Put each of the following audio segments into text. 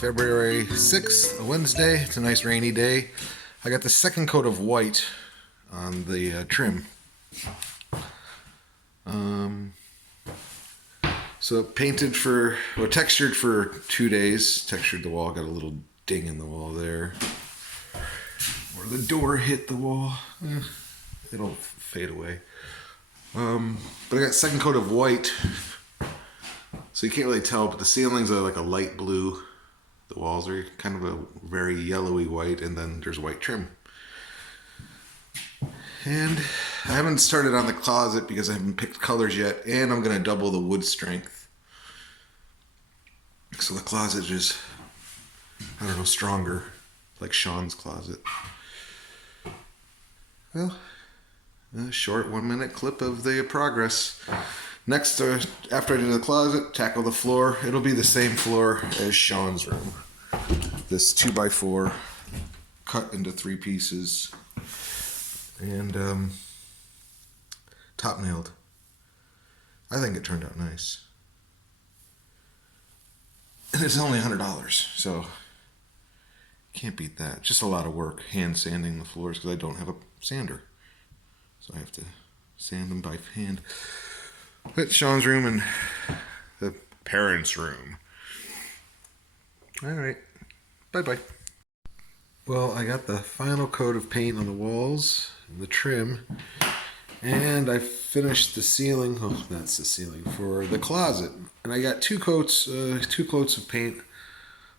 February 6th, a Wednesday. It's a nice rainy day. I got the second coat of white on the trim. So it painted for, well, textured for 2 days. Textured the wall, got a little ding in the wall there. Where the door hit the wall. It'll fade away. But I got second coat of white. So you can't really tell, but the ceilings are like a light blue. The walls are kind of a very yellowy white, and then there's white trim. And I haven't started on the closet because I haven't picked colors yet, and I'm going to double the wood strength. So the closet is, I don't know, stronger, like Sean's closet. Well, a short 1-minute clip of the progress. Next, after I do the closet, tackle the floor. It'll be the same floor as Sean's room. This 2x4 cut into 3 pieces and top nailed. I think it turned out nice. And it's only $100, so can't beat that. Just a lot of work hand sanding the floors because I don't have a sander. So I have to sand them by hand. But Sean's room and the parents' room. Alright, bye-bye. Well, I got the final coat of paint on the walls and the trim. And I finished the ceiling. Oh, that's the ceiling for the closet. And I got 2 coats of paint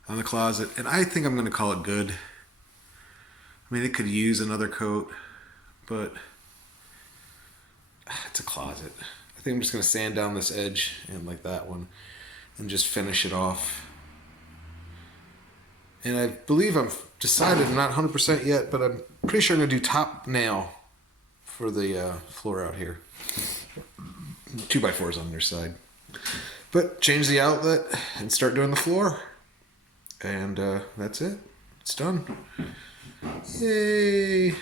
on the closet. And I think I'm going to call it good. I mean, it could use another coat, but it's a closet. I think I'm just going to sand down this edge and like that one and just finish it off. And I believe I've decided, I'm not 100% yet, but I'm pretty sure I'm going to do top nail for the floor out here. 2x4s on their side. But change the outlet and start doing the floor. And that's it. It's done. Yay!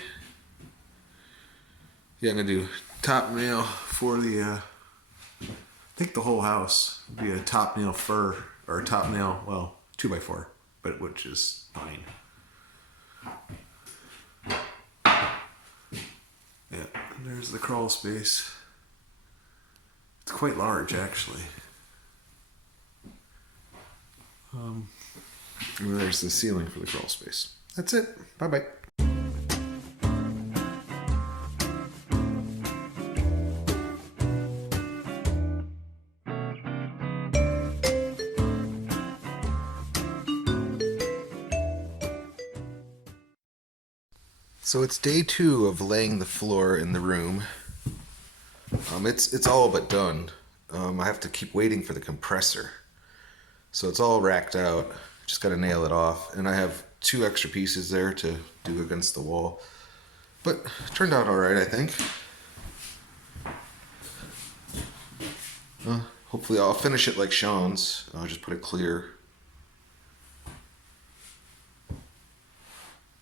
Yeah, I'm going to do top nail for the, I think the whole house would be a top nail fur, or a top nail, well, 2x4, but which is fine. Yeah, there's the crawl space. It's quite large, actually. And there's the ceiling for the crawl space. That's it. Bye-bye. So it's day 2 of laying the floor in the room. It's all but done. I have to keep waiting for the compressor. So it's all racked out. Just got to nail it off. And I have 2 extra pieces there to do against the wall. But it turned out all right, I think. Hopefully I'll finish it like Sean's. I'll just put it clear.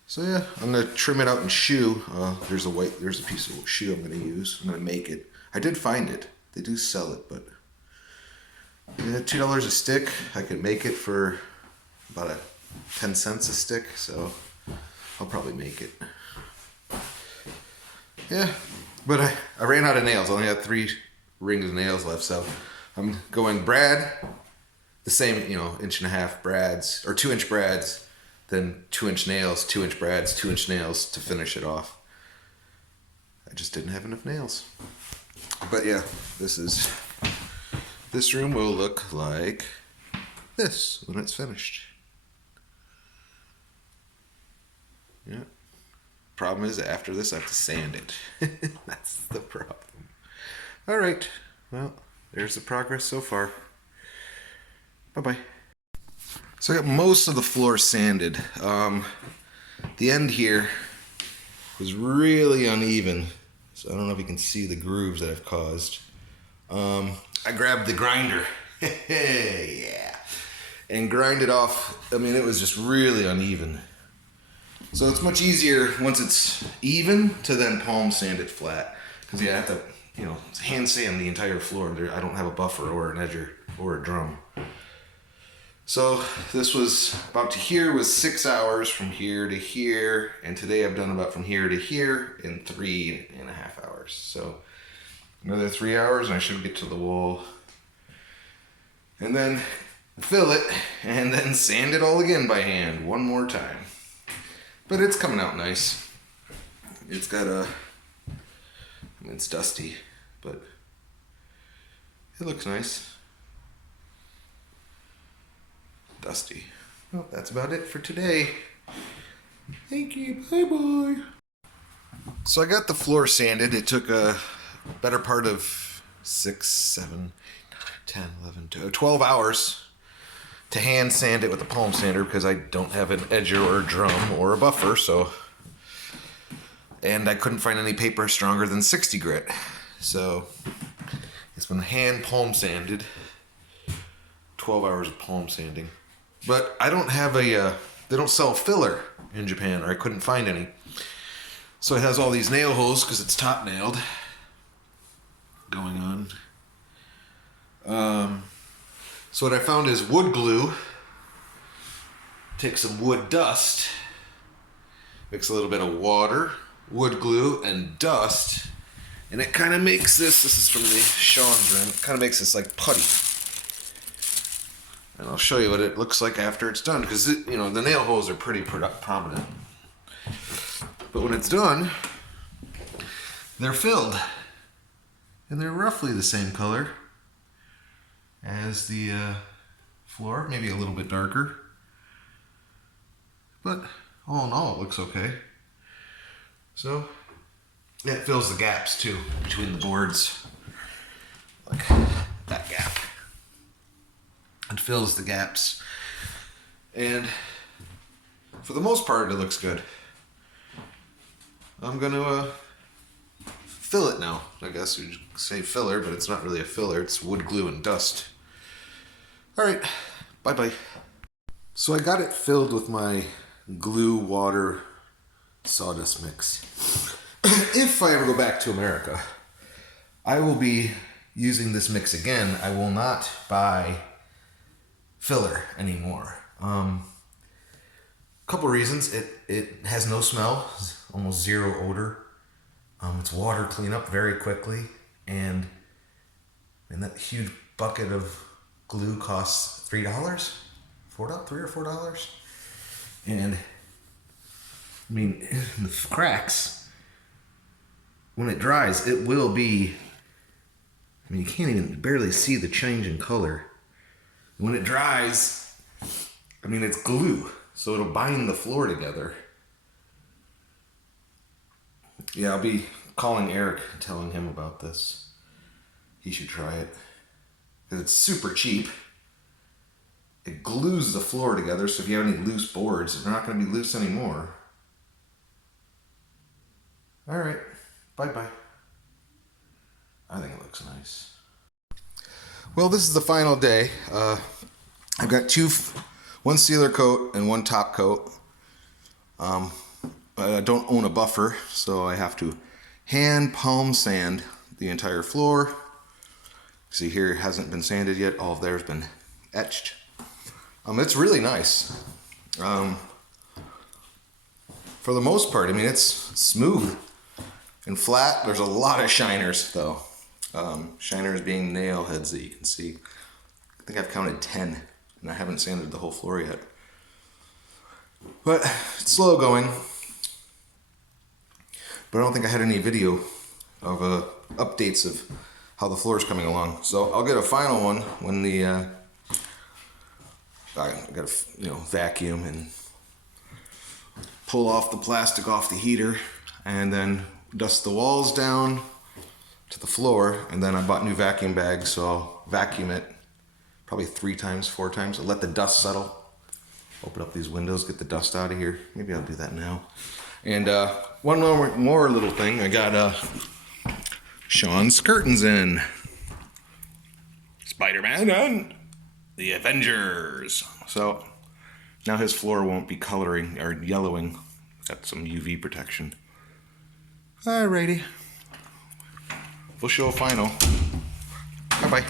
So yeah, I'm gonna trim it out in shoe. There's a piece of shoe I'm gonna use. I'm gonna make it. I did find it. They do sell it, but yeah, $2 a stick. I could make it for about 10 cents a stick, so I'll probably make it. Yeah, but I ran out of nails. I only had 3 rings of nails left, so I'm going brad, the same, 1.5 brads, or 2-inch brads. Then 2-inch nails, 2-inch brads, 2-inch nails to finish it off. I just didn't have enough nails. But yeah, this room will look like this when it's finished. Yeah. Problem is, after this I have to sand it. That's the problem. All right. Well, there's the progress so far. Bye-bye. So I got most of the floor sanded. The end here was really uneven. So I don't know if you can see the grooves that I've caused. I grabbed the grinder. Yeah. And grind it off. I mean, it was just really uneven. So it's much easier once it's even to then palm sand it flat. Because I have to, hand sand the entire floor. I don't have a buffer or an edger or a drum. So this was about to here was 6 hours from here to here, and today I've done about from here to here in 3.5 hours. So another 3 hours and I should get to the wall. And then fill it and then sand it all again by hand one more time. But it's coming out nice. It's got a, I mean, it's dusty, but it looks nice. Dusty. Well, that's about it for today. Thank you. Bye bye. So I got the floor sanded. It took a better part of 6, 7, 10, 11, 12 hours to hand sand it with a palm sander because I don't have an edger or a drum or a buffer, and I couldn't find any paper stronger than 60 grit. So it's been hand palm sanded. 12 hours of palm sanding. But I don't have they don't sell filler in Japan, or I couldn't find any. So it has all these nail holes because it's top nailed going on. So what I found is wood glue. Take some wood dust, mix a little bit of water, wood glue, and dust, and it kind of makes this is from the Sean's room, it kind of makes this like putty. And I'll show you what it looks like after it's done, because the nail holes are pretty prominent. But when it's done, they're filled. And they're roughly the same color as the floor, maybe a little bit darker. But all in all, it looks okay. So it fills the gaps too between the boards, like that gap. It fills the gaps, and for the most part, it looks good. I'm gonna fill it now. I guess you'd say filler, but it's not really a filler. It's wood glue and dust. All right, bye bye. So I got it filled with my glue, water, sawdust mix. If I ever go back to America, I will be using this mix again. I will not buy filler anymore. Couple reasons. It has no smell, almost zero odor. It's water cleanup very quickly, and that huge bucket of glue costs $3, $3 or $4. And I mean, the cracks, when it dries, it will be, I mean, you can't even barely see the change in color. When it dries, I mean, it's glue, so it'll bind the floor together. Yeah, I'll be calling Eric and telling him about this. He should try it, because it's super cheap. It glues the floor together, so if you have any loose boards, they're not going to be loose anymore. All right, bye-bye. I think it looks nice. Well, this is the final day. I've got one sealer coat and one top coat. I don't own a buffer, so I have to hand palm sand the entire floor. See here, it hasn't been sanded yet. All of there's been etched. It's really nice. For the most part, I mean, it's smooth and flat. There's a lot of shiners though. Shiners being nail heads that you can see. I think I've counted 10, and I haven't sanded the whole floor yet. But it's slow going. But I don't think I had any video of updates of how the floor is coming along. So I'll get a final one when the I got to vacuum and pull off the plastic off the heater, and then dust the walls down to the floor, and then I bought new vacuum bags, so I'll vacuum it probably 3 times, 4 times. I'll let the dust settle. Open up these windows, get the dust out of here. Maybe I'll do that now. And one more little thing. I got Sean's curtains in. Spider-Man and the Avengers. So now his floor won't be coloring or yellowing. Got some UV protection. Alrighty. We'll show a final. Bye-bye.